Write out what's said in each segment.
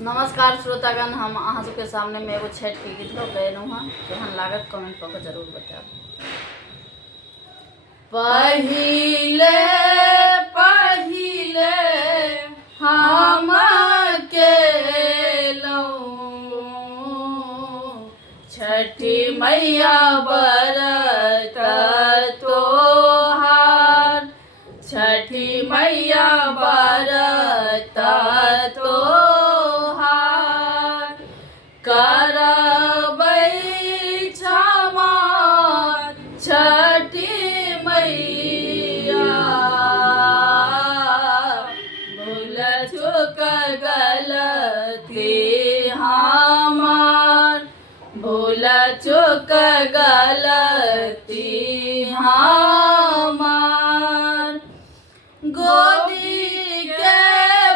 नमस्कार श्रोतागण, हम अहाँ सबके सामने में एगो छठ के गीत गएलू हँ। केहन लागत कमेंट कऽ के जरूर बताएब। पहिले पहिले हम केलहुँ छठी मैया व्रत तोहार, छठी मैया व्रत तोहार करबै क्षमा छठी मैया। भूल चूक गलती हमार, भूल चूक गलती हमार। गोदी के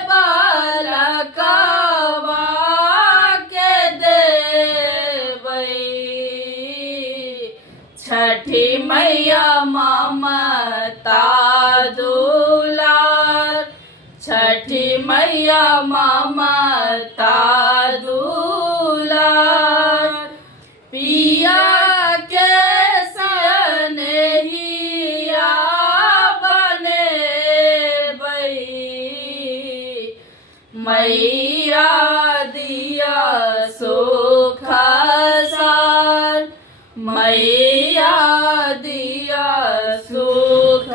बालकवा के देबै छठी मैया ममता दुलार, छठी मैया ममता दुलार। पिया के सनेहिया बनेबै मैया दिया सुख सार, मैया दिया सुख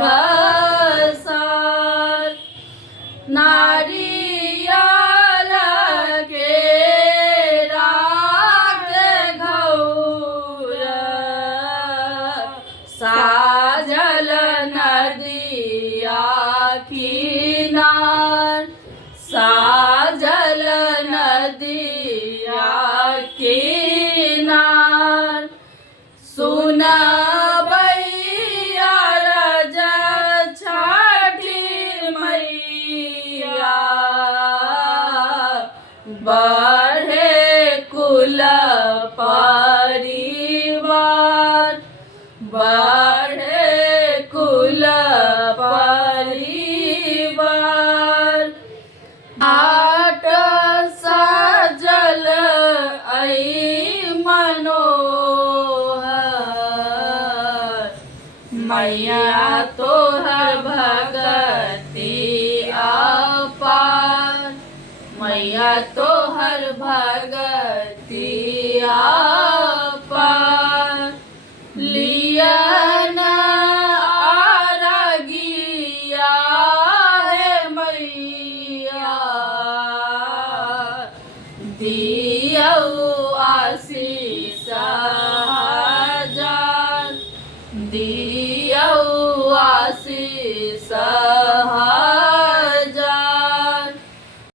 सार। नारियल के राग घौरा साजल नदिया किनार, साजल नदिया किनार। सुनबै अरज छठी मैया, बढ़े कुल परिवार, बढ़े कुल परिवार। आट सजल ऐ मनोहर मैया तोहर भगति अपार, मैया तोहर भगति अपार। लियन आरगिया हे मैया, दियौ आशीष हजार, दियौ